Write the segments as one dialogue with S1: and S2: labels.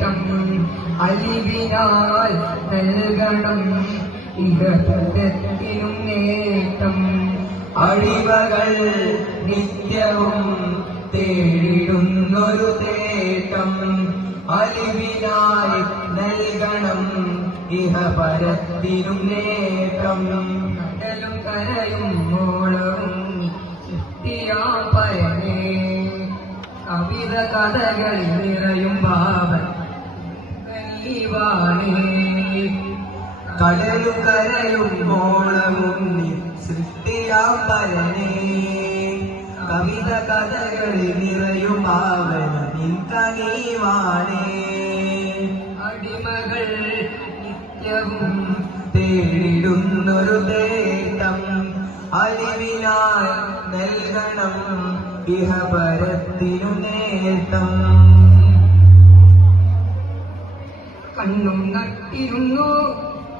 S1: നേട്ടം അലിവിനാൽ നൽകണം. ഇഹത്തിനും നേട്ടം.
S2: അഴിവകൾ നിത്യവും തേടിടുന്നൊരു തേട്ടം. അലിവിനായി നൽകണം. ഇഹപരത്തിനും നേട്ടം.
S1: കടലും കരയും മോളവും എത്തിയാ പരമേ. കവിത കഥകളിൽ നിറയും ഭാവൻ
S2: കടലും കരയും മോളവും നീ സൃഷ്ടിയാം പരനേ. കവിത കഥകളിൽ നിറയും ആവൻ നിൻകനീവാണേ
S1: അടിമകൾ നിത്യവും
S2: തേടിടുന്നൊരു തേട്ടം അറിവിനാൽ നൽകണം ഇഹപരത്തിനു നേട്ടം.
S1: കണ്ണും നട്ടിരുന്നു.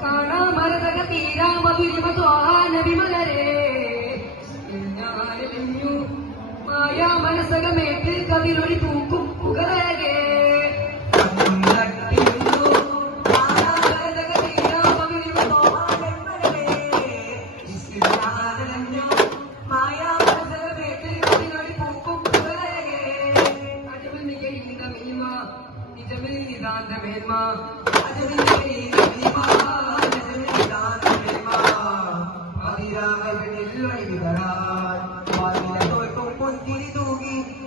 S1: കാണാമരതക തീരാമധുരിമ സ്വാനബിമലരെ ഞാനലിഞ്ഞു മായാ മനസകമേറ്റിൽ കവിലൊരു തൂക്കും പുകരകെ.
S2: കണ്ണും
S1: தாண்ட வேண்மா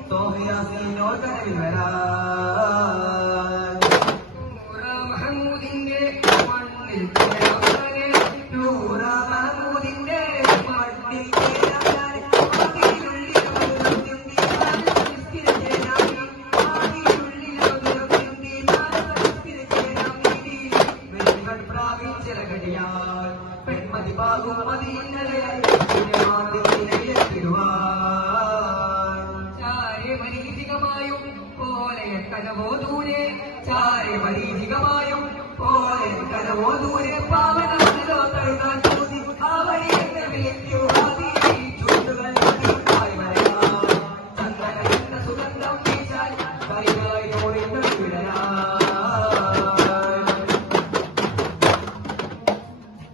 S1: Soy así, no te liberarás. മതിയിന്നലയായി ചാരെ മരീചികമായും പോലെ കനവോ ദൂരെ ചാരി മരീചികമായും പോലെ കനവോ ദൂരെ.